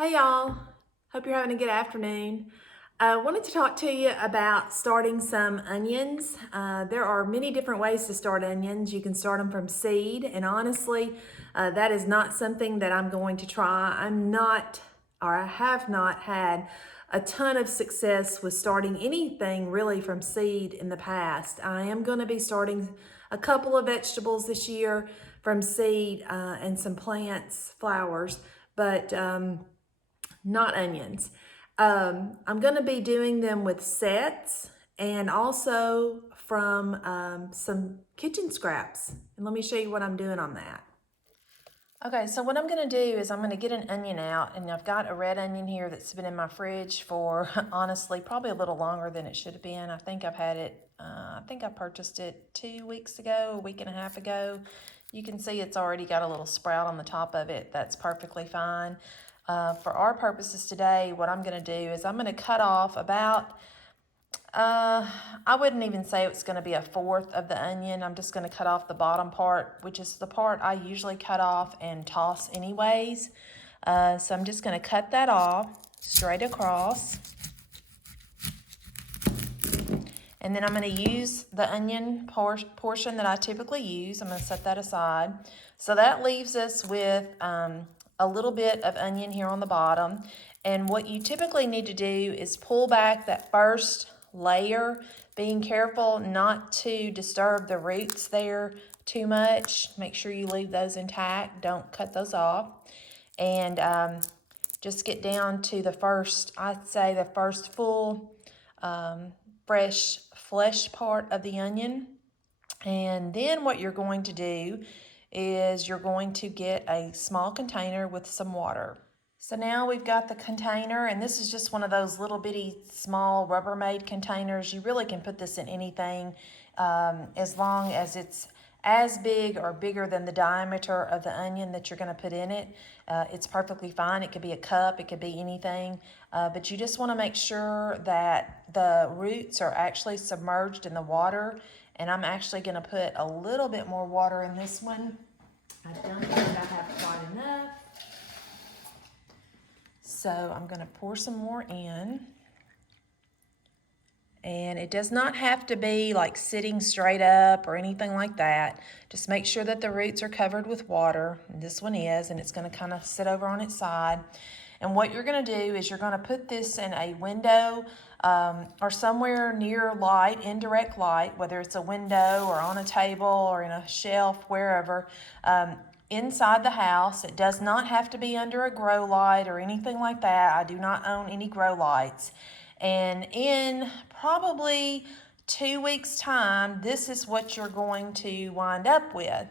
Hey y'all, hope you're having a good afternoon. I wanted to talk to you about starting some onions. There are many different ways to start onions. You can start them from seed, and honestly, that is not something that I'm going to try. I have not had a ton of success with starting anything really from seed in the past. I am going to be starting a couple of vegetables this year from seed and some plants, flowers, but not onions. I'm going to be doing them with sets and also from some kitchen scraps. And let me show you what I'm doing on that. Okay, so what I'm going to do is I'm going to get an onion out, and I've got a red onion here that's been in my fridge for honestly probably a little longer than it should have been. I think I've had it, I think I purchased it 2 weeks ago, a week and a half ago. You can see it's already got a little sprout on the top of it. That's perfectly fine. For our purposes today, what I'm going to do is I'm going to cut off about I wouldn't even say it's going to be a fourth of the onion. I'm just going to cut off the bottom part, which is the part I usually cut off and toss anyways. So I'm just going to cut that off straight across. And then I'm going to use the onion portion that I typically use. I'm going to set that aside. So that leaves us with a little bit of onion here on the bottom. And what you typically need to do is pull back that first layer, being careful not to disturb the roots there too much. Make sure you leave those intact. Don't cut those off. And just get down to the first, I'd say the first full fresh flesh part of the onion. And then what you're going to do is you're going to get a small container with some water. So now we've got the container, and this is just one of those little bitty small Rubbermaid containers. You really can put this in anything as long as it's as big or bigger than the diameter of the onion that you're going to put in it. It's perfectly fine. It could be a cup, it could be anything, but you just want to make sure that the roots are actually submerged in the water. And I'm actually going to put a little bit more water in this one. I don't think I have quite enough. So I'm going to pour some more in. And it does not have to be like sitting straight up or anything like that. Just make sure that the roots are covered with water. And this one is, and it's going to kind of sit over on its side. And what you're going to do is you're going to put this in a window or somewhere near light, indirect light, whether it's a window or on a table or in a shelf, wherever, inside the house. It does not have to be under a grow light or anything like that. I do not own any grow lights. And in probably 2 weeks' time, this is what you're going to wind up with.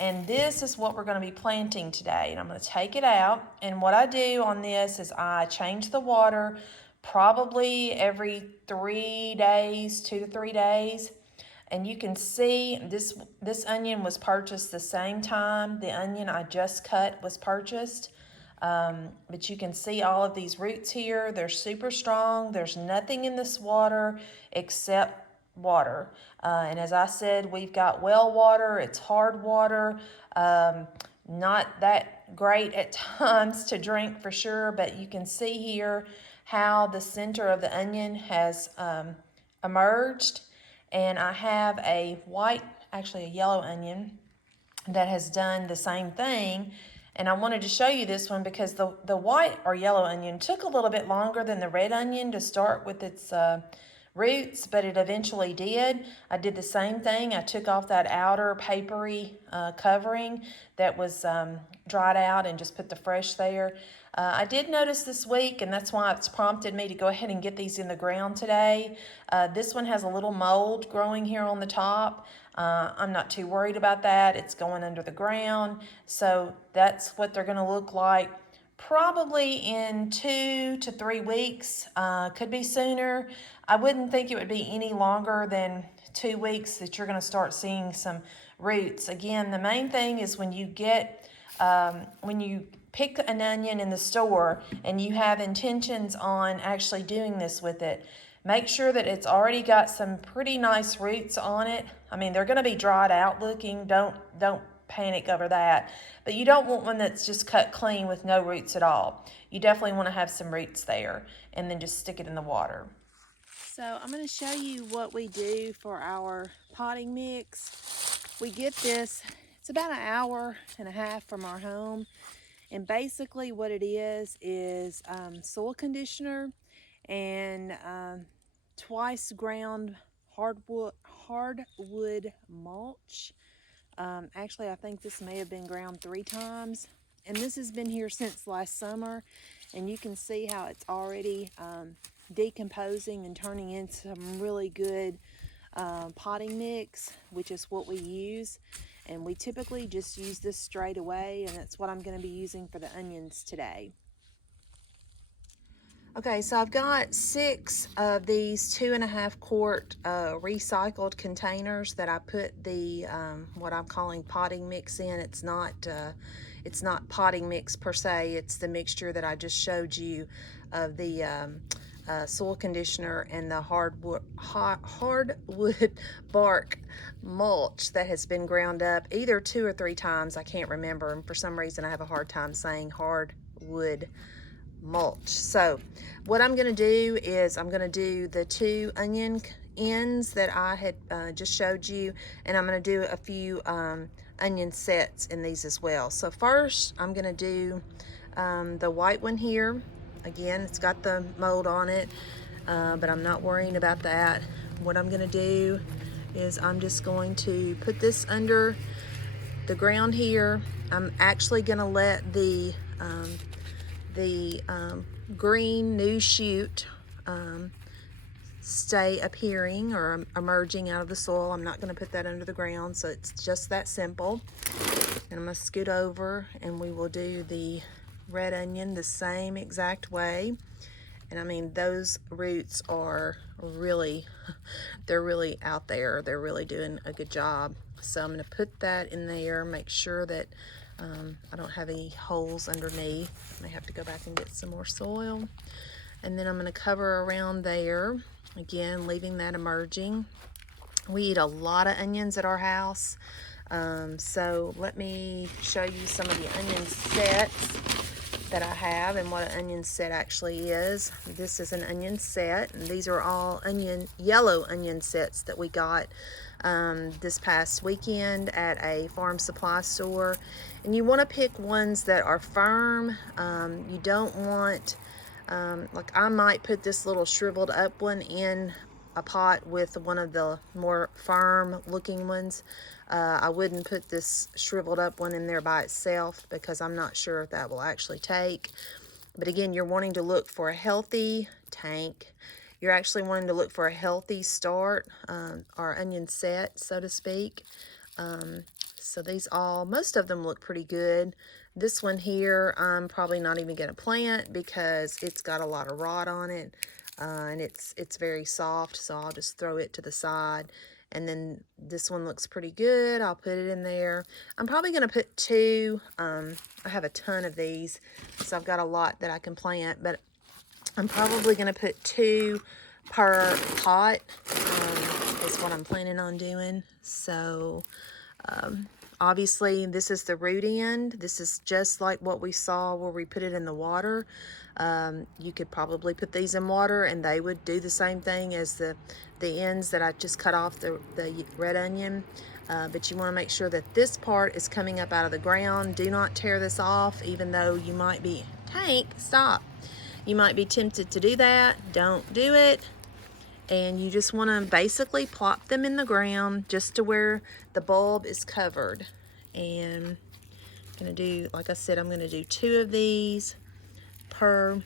And this is what we're going to be planting today. And I'm going to take it out. And what I do on this is I change the water probably every 3 days, 2 to 3 days. And you can see this onion was purchased the same time the onion I just cut was purchased. But you can see all of these roots here. They're super strong. There's nothing in this water except water. And as I said, we've got well water. It's hard water. Not that great at times to drink for sure, but you can see here how the center of the onion has emerged. And I have a actually a yellow onion that has done the same thing. And I wanted to show you this one because the white or yellow onion took a little bit longer than the red onion to start with its roots, but it eventually did. I did the same thing. I took off that outer papery covering that was dried out and just put the fresh there. I did notice this week, and that's why it's prompted me to go ahead and get these in the ground today. This one has a little mold growing here on the top. I'm not too worried about that. It's going under the ground. So that's what they're going to look like probably in 2 to 3 weeks. Could be sooner. I wouldn't think it would be any longer than 2 weeks that you're going to start seeing some roots. Again, the main thing is when you pick an onion in the store and you have intentions on actually doing this with it, make sure that it's already got some pretty nice roots on it. I mean, they're going to be dried out looking. Don't panic over that. But you don't want one that's just cut clean with no roots at all. You definitely want to have some roots there, and then just stick it in the water. So I'm going to show you what we do for our potting mix. We get this, it's about an hour and a half from our home. And basically what it is soil conditioner and twice ground hardwood mulch. Actually, I think this may have been ground 3 times. And this has been here since last summer. And you can see how it's already decomposing and turning into some really good potting mix, which is what we use. And we typically just use this straight away, and that's what I'm going to be using for the onions today. Okay, so I've got 6 of these 2.5 quart recycled containers that I put the what I'm calling potting mix in. It's not potting mix per se. It's the mixture that I just showed you of the soil conditioner and the hardwood bark mulch that has been ground up either 2 or 3 times. I can't remember, and for some reason I have a hard time saying hardwood mulch. So what I'm going to do is I'm going to do the 2 onion ends that I had just showed you, and I'm going to do a few onion sets in these as well. So first I'm going to do the white one here. Again, it's got the mold on it, but I'm not worrying about that. What I'm going to do is I'm just going to put this under the ground here. I'm actually going to let the green new shoot stay appearing or emerging out of the soil. I'm not going to put that under the ground, so it's just that simple. And I'm going to scoot over and we will do the red onion the same exact way. And I mean, those roots are really, they're really out there. They're really doing a good job. So I'm going to put that in there, make sure that I don't have any holes underneath. I may have to go back and get some more soil. And then I'm going to cover around there, again, leaving that emerging. We eat a lot of onions at our house. So let me show you some of the onion sets that I have and what an onion set actually is. This is an onion set, and these are all yellow onion sets that we got this past weekend at a farm supply store. And you want to pick ones that are firm. You don't want, like I might put this little shriveled up one in a pot with one of the more firm looking ones. I wouldn't put this shriveled up one in there by itself because I'm not sure if that will actually take. But again, you're wanting to look for a healthy tank. You're actually wanting to look for a healthy start, or onion set, so to speak. So these most of them look pretty good. This one here, I'm probably not even going to plant because it's got a lot of rot on it. And it's very soft, so I'll just throw it to the side. And then this one looks pretty good. I'll put it in there. I'm probably going to put 2. I have a ton of these, so I've got a lot that I can plant, but I'm probably going to put 2 per pot is what I'm planning on doing. So obviously this is the root end. This is just like what we saw where we put it in the water. You could probably put these in water and they would do the same thing as the ends that I just cut off the red onion. But you want to make sure that this part is coming up out of the ground. Do not tear this off, even though you might be, Tank, stop. You might be tempted to do that. Don't do it. And you just want to basically plop them in the ground just to where the bulb is covered. And I'm going to do, like I said, I'm going to do 2 of these per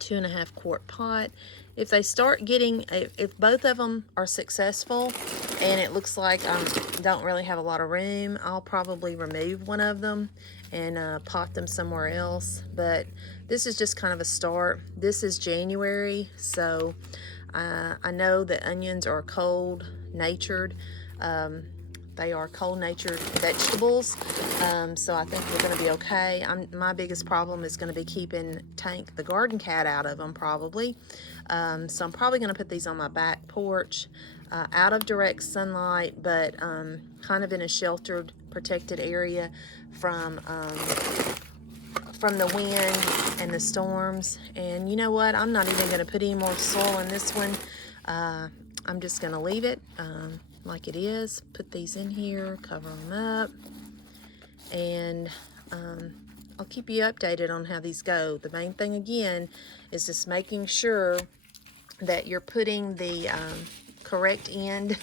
2.5 quart pot. If they start getting, if both of them are successful and it looks like I don't really have a lot of room, I'll probably remove one of them and pot them somewhere else. But this is just kind of a start. This is January, so I know that onions are cold-natured. They are cold-natured vegetables, so I think we're going to be okay. My biggest problem is going to be keeping Tank, the garden cat, out of them probably. So I'm probably going to put these on my back porch, out of direct sunlight, but kind of in a sheltered, protected area from the wind and the storms. And you know what? I'm not even going to put any more soil in this one. I'm just going to leave it like it is. Put these in here, cover them up, and I'll keep you updated on how these go. The main thing again is just making sure that you're putting the correct end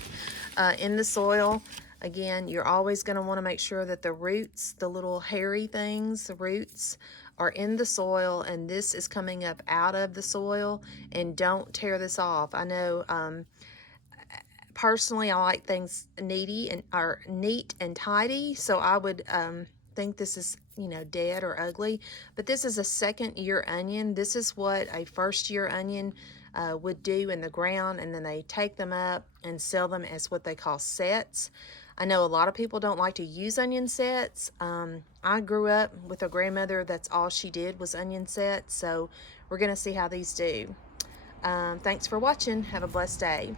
in the soil. Again, you're always going to want to make sure that the roots, the little hairy things, the roots, are in the soil, and this is coming up out of the soil. And don't tear this off. I know personally I like things neat and tidy, so I would think this is, you know, dead or ugly. But this is a second year onion. This is what a first year onion would do in the ground, and then they take them up and sell them as what they call sets. I know a lot of people don't like to use onion sets. I grew up with a grandmother that's all she did was onion sets, so we're gonna see how these do. Thanks for watching. Have a blessed day.